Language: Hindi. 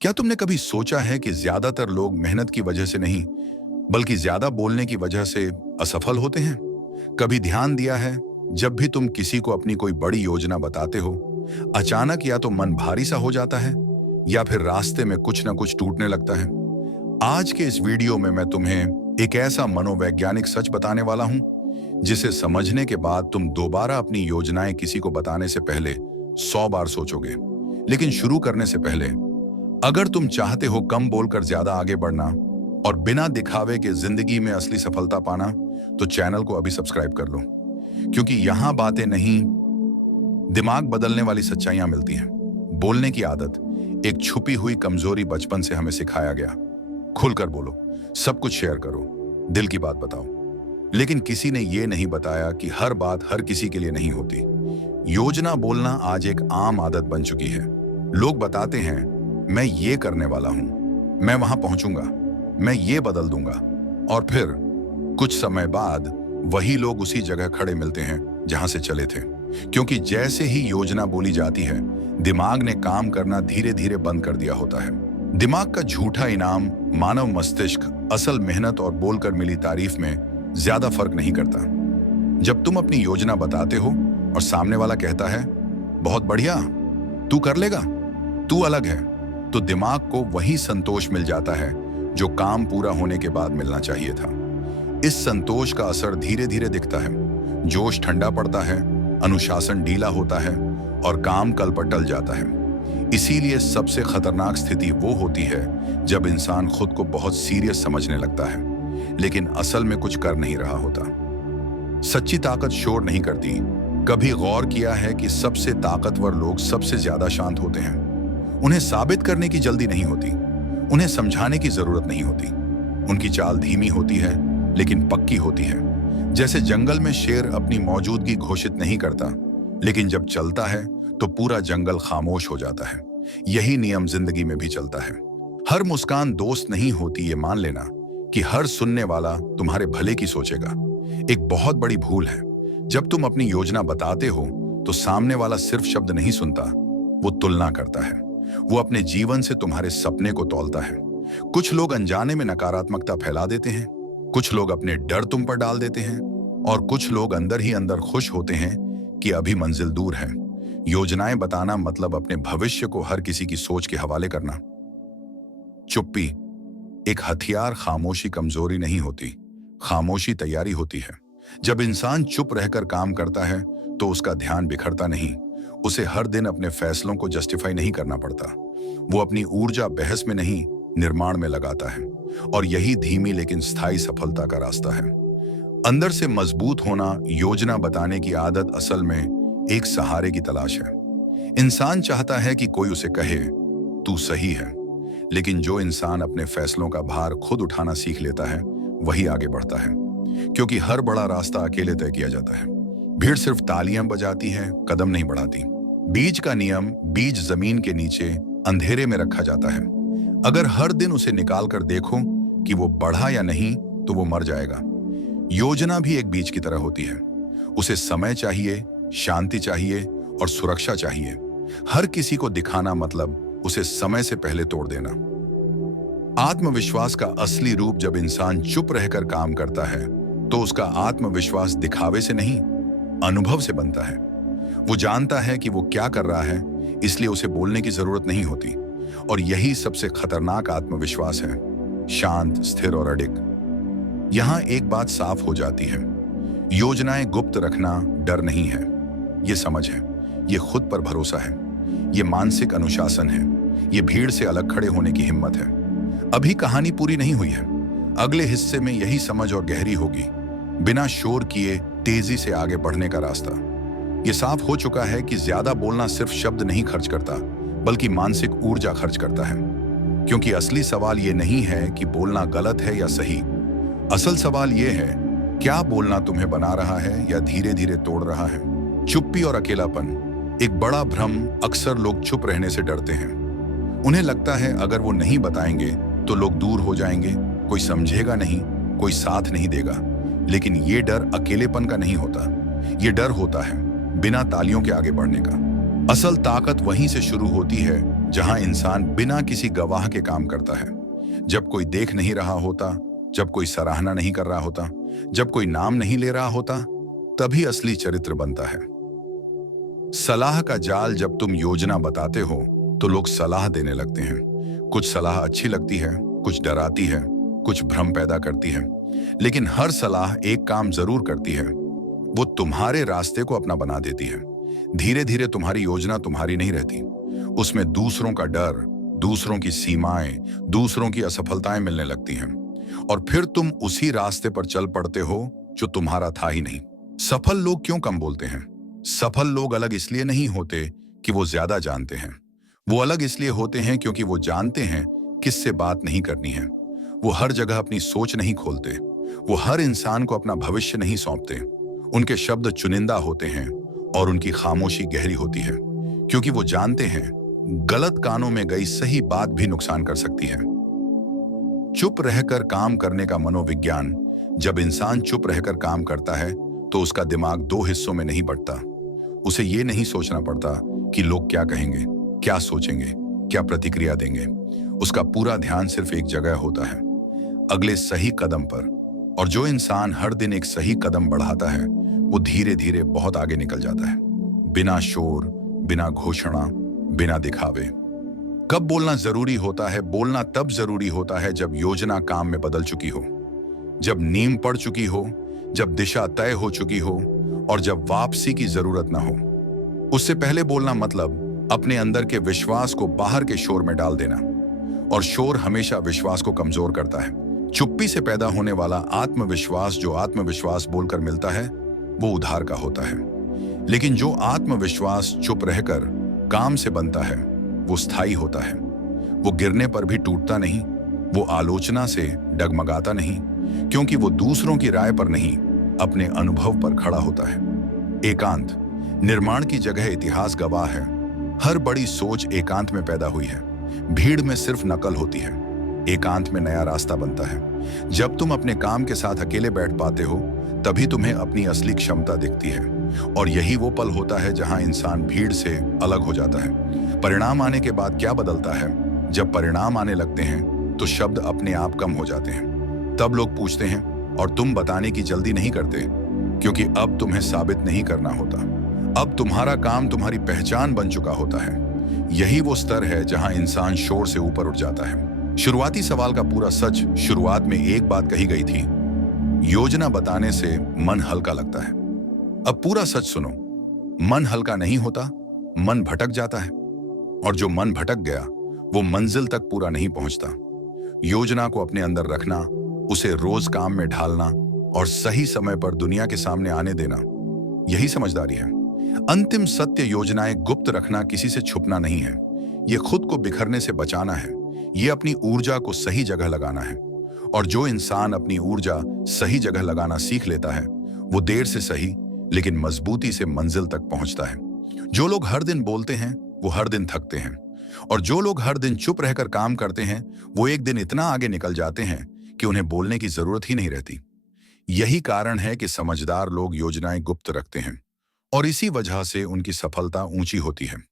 क्या तुमने कभी सोचा है कि ज्यादातर लोग मेहनत की वजह से नहीं, बल्कि ज्यादा बोलने की वजह से असफल होते हैं? कभी ध्यान दिया है, जब भी तुम किसी को अपनी कोई बड़ी योजना बताते हो, अचानक या तो मन भारी सा हो जाता है या फिर रास्ते में कुछ ना कुछ टूटने लगता है। आज के इस वीडियो में मैं तुम्हें एक ऐसा मनोवैज्ञानिक सच बताने वाला हूं, जिसे समझने के बाद तुम दोबारा अपनी योजनाएं किसी को बताने से पहले 100 बार सोचोगे। लेकिन शुरू करने से पहले, अगर तुम चाहते हो कम बोलकर ज्यादा आगे बढ़ना और बिना दिखावे के जिंदगी में असली सफलता पाना, तो चैनल को अभी सब्सक्राइब कर लो, क्योंकि यहां बातें नहीं, दिमाग बदलने वाली सच्चाइयां मिलती हैं। बोलने की आदत एक छुपी हुई कमजोरी बचपन से हमें सिखाया गया। खुलकर बोलो, सब कुछ शेयर करो, दिल की बात बताओ। लेकिन किसी ने यह नहीं बताया कि हर बात हर किसी के लिए नहीं होती। योजना बोलना आज एक आम आदत बन चुकी है। लोग बताते हैं, मैं ये करने वाला हूं, मैं वहां पहुंचूंगा, मैं ये बदल दूंगा, और फिर कुछ समय बाद वही लोग उसी जगह खड़े मिलते हैं जहां से चले थे। क्योंकि जैसे ही योजना बोली जाती है, दिमाग ने काम करना धीरे धीरे बंद कर दिया होता है। दिमाग का झूठा इनाम, मानव मस्तिष्क असल मेहनत और बोलकर मिली तारीफ में ज्यादा फर्क नहीं करता। जब तुम अपनी योजना बताते हो और सामने वाला कहता है, बहुत बढ़िया, तू कर लेगा, तू अलग है, तो दिमाग को वही संतोष मिल जाता है जो काम पूरा होने के बाद मिलना चाहिए था। इस संतोष का असर धीरे धीरे दिखता है। जोश ठंडा पड़ता है, अनुशासन ढीला होता है और काम कल पर टल जाता है। इसीलिए सबसे खतरनाक स्थिति वो होती है जब इंसान खुद को बहुत सीरियस समझने लगता है, लेकिन असल में कुछ कर नहीं रहा होता। सच्ची ताकत शोर नहीं करती। कभी गौर किया है कि सबसे ताकतवर लोग सबसे ज्यादा शांत होते हैं? उन्हें साबित करने की जल्दी नहीं होती, उन्हें समझाने की जरूरत नहीं होती। उनकी चाल धीमी होती है लेकिन पक्की होती है। जैसे जंगल में शेर अपनी मौजूदगी घोषित नहीं करता, लेकिन जब चलता है तो पूरा जंगल खामोश हो जाता है। यही नियम जिंदगी में भी चलता है। हर मुस्कान दोस्त नहीं होती, ये मान लेना कि हर सुनने वाला तुम्हारे भले की सोचेगा, एक बहुत बड़ी भूल है। जब तुम अपनी योजना बताते हो तो सामने वाला सिर्फ शब्द नहीं सुनता, वो तुलना करता है। वो अपने जीवन से तुम्हारे सपने को तौलता है। कुछ लोग अनजाने में नकारात्मकता फैला देते हैं, कुछ लोग अपने डर तुम पर डाल देते हैं, और कुछ लोग अंदर ही अंदर खुश होते हैं कि अभी मंजिल दूर है। योजनाएं बताना मतलब अपने भविष्य को हर किसी की सोच के हवाले करना। चुप्पी एक हथियार, खामोशी कमजोरी नहीं होती, खामोशी तैयारी होती है। जब इंसान चुप रहकर काम करता है तो उसका ध्यान बिखरता नहीं, उसे हर दिन अपने फैसलों को जस्टिफाई नहीं करना पड़ता। वो अपनी ऊर्जा बहस में नहीं, निर्माण में लगाता है, और यही धीमी लेकिन स्थायी सफलता का रास्ता है। अंदर से मजबूत होना। योजना बताने की आदत असल में एक सहारे की तलाश है। इंसान चाहता है कि कोई उसे कहे, तू सही है, लेकिन जो इंसान अपने फैसलों का भार खुद उठाना सीख लेता है, वही आगे बढ़ता है। क्योंकि हर बड़ा रास्ता अकेले तय किया जाता है। भीड़ सिर्फ तालियां बजाती है, कदम नहीं बढ़ाती। बीज का नियम, बीज जमीन के नीचे अंधेरे में रखा जाता है। अगर हर दिन उसे निकाल कर देखो कि वो बढ़ा या नहीं, तो वो मर जाएगा। योजना भी एक बीज की तरह होती है। उसे समय चाहिए, शांति चाहिए और सुरक्षा चाहिए। हर किसी को दिखाना मतलब उसे समय से पहले तोड़ देना। आत्मविश्वास का असली रूप जब इंसान चुप रहकर काम करता है, तो उसका आत्मविश्वास दिखावे से नहीं, अनुभव से बनता है। वो जानता है कि वो क्या कर रहा है, इसलिए उसे बोलने की जरूरत नहीं होती। और यही सबसे खतरनाक आत्मविश्वास है, शांत, स्थिर और अडिग। यहां एक बात साफ हो जाती है, योजनाएं गुप्त रखना डर नहीं है, ये समझ है, ये खुद पर भरोसा है, ये मानसिक अनुशासन है, ये भीड़ से अलग खड़े होने की हिम्मत है। अभी कहानी पूरी नहीं हुई है। अगले हिस्से में यही समझ और गहरी होगी। बिना शोर किए तेजी से आगे बढ़ने का रास्ता। ये साफ हो चुका है कि ज्यादा बोलना सिर्फ शब्द नहीं खर्च करता, बल्कि मानसिक ऊर्जा खर्च करता है। क्योंकि असली सवाल ये नहीं है कि बोलना गलत है या सही। असल सवाल ये है, क्या बोलना तुम्हें बना रहा है या धीरे धीरे तोड़ रहा है? चुप्पी और अकेलापन एक बड़ा भ्रम। अक्सर लोग चुप रहने से डरते हैं। उन्हें लगता है अगर वो नहीं बताएंगे तो लोग दूर हो जाएंगे, कोई समझेगा नहीं, कोई साथ नहीं देगा। लेकिन ये डर अकेलेपन का नहीं होता, ये डर होता है बिना तालियों के आगे बढ़ने का। असल ताकत वहीं से शुरू होती है जहां इंसान बिना किसी गवाह के काम करता है, जब कोई देख नहीं रहा होता, जब कोई सराहना नहीं कर रहा होता, जब कोई नाम नहीं ले रहा होता, तभी असली चरित्र बनता है। सलाह का जाल। जब तुम योजना बताते हो तो लोग सलाह देने लगते हैं। कुछ सलाह अच्छी लगती है, कुछ डराती है, कुछ भ्रम पैदा करती है, लेकिन हर सलाह एक काम जरूर करती है, वो तुम्हारे रास्ते को अपना बना देती है। धीरे धीरे तुम्हारी योजना तुम्हारी नहीं रहती, उसमें दूसरों का डर, दूसरों की सीमाएं, दूसरों की असफलताएं मिलने लगती हैं, और फिर तुम उसी रास्ते पर चल पड़ते हो जो तुम्हारा था ही नहीं। सफल लोग क्यों कम बोलते हैं? सफल लोग अलग इसलिए नहीं होते कि वो ज्यादा जानते हैं, वो अलग इसलिए होते हैं क्योंकि वो जानते हैं किससे बात नहीं करनी है। वो हर जगह अपनी सोच नहीं खोलते, वो हर इंसान को अपना भविष्य नहीं सौंपते। उनके शब्द चुनिंदा होते हैं और उनकी खामोशी गहरी होती है, क्योंकि वो जानते हैं गलत कानों में गई सही बात भी नुकसान कर सकती है। चुप रहकर काम करने का मनोविज्ञान। जब इंसान चुप रहकर काम करता है तो उसका दिमाग दो हिस्सों में नहीं बंटता। उसे ये नहीं सोचना पड़ता कि लोग क्या कहेंगे, क्या सोचेंगे, क्या प्रतिक्रिया देंगे। उसका पूरा ध्यान सिर्फ एक जगह होता है, अगले सही कदम पर। और जो इंसान हर दिन एक सही कदम बढ़ाता है वो धीरे धीरे बहुत आगे निकल जाता है, बिना शोर, बिना घोषणा, बिना दिखावे। कब बोलना जरूरी होता है? बोलना तब जरूरी होता है जब योजना काम में बदल चुकी हो, जब नींव पड़ चुकी हो, जब दिशा तय हो चुकी हो, और जब वापसी की जरूरत ना हो। उससे पहले बोलना मतलब अपने अंदर के विश्वास को बाहर के शोर में डाल देना, और शोर हमेशा विश्वास को कमजोर करता है। चुप्पी से पैदा होने वाला आत्मविश्वास, जो आत्मविश्वास बोलकर मिलता है, वो उधार का होता है। लेकिन जो आत्मविश्वास चुप रहकर काम से बनता है वो स्थायी होता है। वो गिरने पर भी टूटता नहीं, वो आलोचना से डगमगाता नहीं, क्योंकि वो दूसरों की राय पर नहीं, अपने अनुभव पर खड़ा होता है। एकांत निर्माण की जगह इतिहास गवाह है। हर बड़ी सोच एकांत में पैदा हुई है। भीड़ में सिर्फ नकल होती है, एकांत में नया रास्ता बनता है। जब तुम अपने काम के साथ अकेले बैठ पाते हो तभी तुम्हें अपनी असली क्षमता दिखती है, और यही वो पल होता है जहां इंसान भीड़ से अलग हो जाता है। परिणाम आने के बाद क्या बदलता है? जब परिणाम आने लगते हैं तो शब्द अपने आप कम हो जाते हैं। तब लोग पूछते हैं, और तुम बताने की जल्दी नहीं करते, क्योंकि अब तुम्हें साबित नहीं करना होता। अब तुम्हारा काम तुम्हारी पहचान बन चुका होता है। यही वो स्तर है जहां इंसान शोर से ऊपर उठ जाता है। शुरुआती सवाल का पूरा सच। शुरुआत में एक बात कही गई थी, योजना बताने से मन हल्का लगता है। अब पूरा सच सुनो, मन हल्का नहीं होता, मन भटक जाता है, और जो मन भटक गया वो मंजिल तक पूरा नहीं पहुंचता। योजना को अपने अंदर रखना, उसे रोज काम में ढालना, और सही समय पर दुनिया के सामने आने देना, यही समझदारी है। अंतिम सत्य, योजनाएं गुप्त रखना किसी से छुपना नहीं है, ये खुद को बिखरने से बचाना है, ये अपनी ऊर्जा को सही जगह लगाना है। और जो इंसान अपनी ऊर्जा सही जगह लगाना सीख लेता है वो देर से सही लेकिन मजबूती से मंजिल तक पहुंचता है। जो लोग हर दिन बोलते हैं वो हर दिन थकते हैं, और जो लोग हर दिन चुप रहकर काम करते हैं वो एक दिन इतना आगे निकल जाते हैं कि उन्हें बोलने की जरूरत ही नहीं रहती। यही कारण है कि समझदार लोग योजनाएं गुप्त रखते हैं, और इसी वजह से उनकी सफलता ऊंची होती है।